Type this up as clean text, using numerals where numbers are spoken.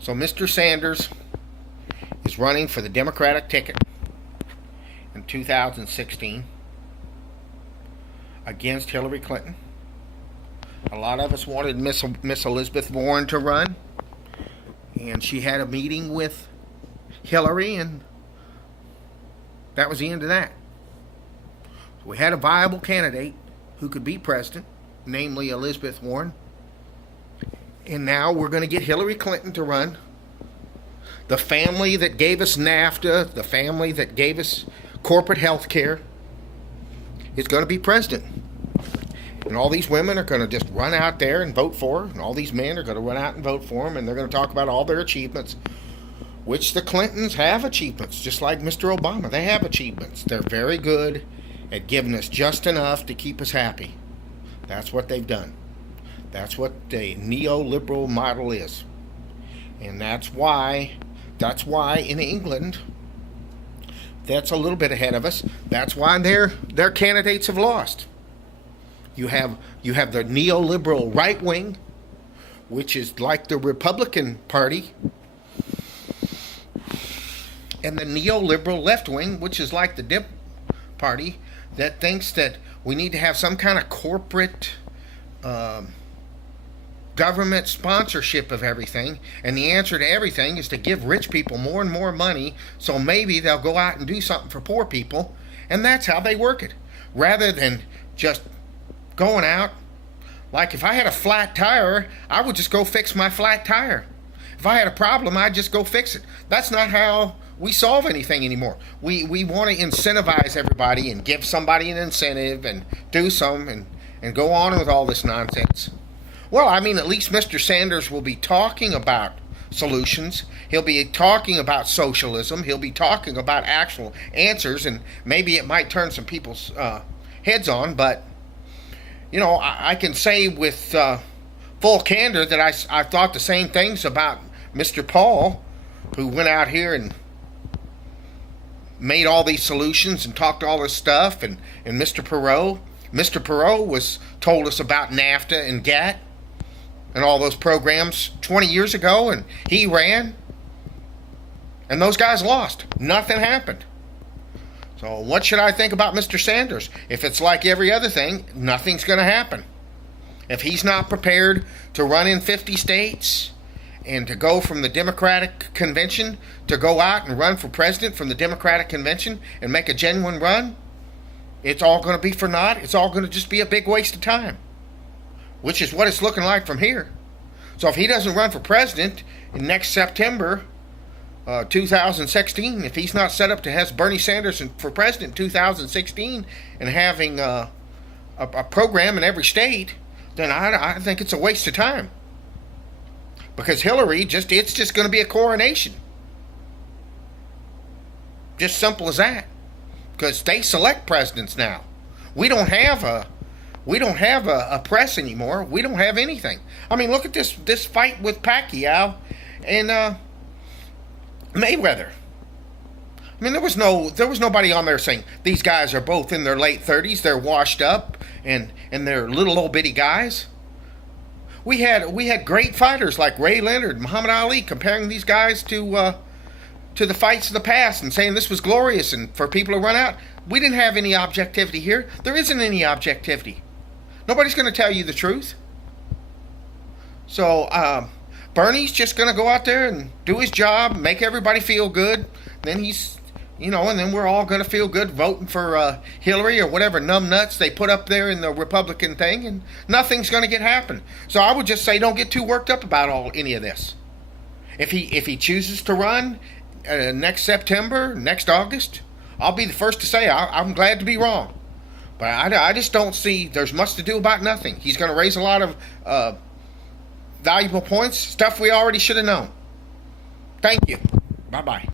So Mr. Sanders is running for the Democratic ticket in 2016 against Hillary Clinton. A lot of us wanted Miss Elizabeth Warren to run, and she had a meeting with Hillary, and that was the end of that. So we had a viable candidate who could be president, namely Elizabeth Warren, and now we're going to get Hillary Clinton to run. The family that gave us NAFTA, the family that gave us corporate health care, is going to be president. And all these women are going to just run out there and vote for her, and all these men are going to run out and vote for them, and they're going to talk about all their achievements, which the Clintons have achievements, just like Mr. Obama. They have achievements. They're very good at giving us just enough to keep us happy. That's what they've done. That's what the neoliberal model is. And that's why in England, that's a little bit ahead of us. That's why their candidates have lost. You have the neoliberal right wing, which is like the Republican Party, and the neoliberal left wing, which is like the Dem Party, that thinks that we need to have some kind of corporate government sponsorship of everything, and the answer to everything is to give rich people more and more money, so maybe they'll go out and do something for poor people, and that's how they work it, rather than just going out. Like if I had a flat tire, I would just go fix my flat tire. If I had a problem, I'd just go fix it. That's not how we solve anything anymore. We want to incentivize everybody and give somebody an incentive and do some and go on with all this nonsense. Well, I mean, at least Mr. Sanders will be talking about solutions. He'll be talking about socialism. He'll be talking about actual answers, and maybe it might turn some people's heads on, but you know, I can say with full candor that I thought the same things about Mr. Paul, who went out here and made all these solutions and talked all this stuff, and Mr. Perot. Mr. Perot told us about NAFTA and GATT and all those programs 20 years ago, and he ran, and those guys lost. Nothing happened. So what should I think about Mr. Sanders? If it's like every other thing, nothing's going to happen. If he's not prepared to run in 50 states and to go from the Democratic Convention to go out and run for president from the Democratic Convention and make a genuine run, it's all going to be for naught. It's all going to just be a big waste of time, which is what it's looking like from here. So if he doesn't run for president in next September 2016, if he's not set up to have Bernie Sanders for president in 2016 and having a program in every state, then I think it's a waste of time. Because Hillary, it's just going to be a coronation. Just simple as that. Because they select presidents now. We don't have a press anymore. We don't have anything. I mean, look at this fight with Pacquiao and Mayweather. I mean, there was nobody on there saying these guys are both in their late 30s, they're washed up, and they're little old bitty guys. We had great fighters like Ray Leonard, Muhammad Ali, comparing these guys to the fights of the past and saying this was glorious and for people to run out. We didn't have any objectivity here. There isn't any objectivity. Nobody's going to tell you the truth. So Bernie's just going to go out there and do his job, make everybody feel good. Then and then we're all going to feel good voting for Hillary or whatever numbnuts they put up there in the Republican thing, and nothing's going to happen. So I would just say don't get too worked up about any of this. If he chooses to run next September, next August, I'll be the first to say I'm glad to be wrong. But I just don't see there's much to do about nothing. He's going to raise a lot of valuable points, stuff we already should have known. Thank you. Bye-bye.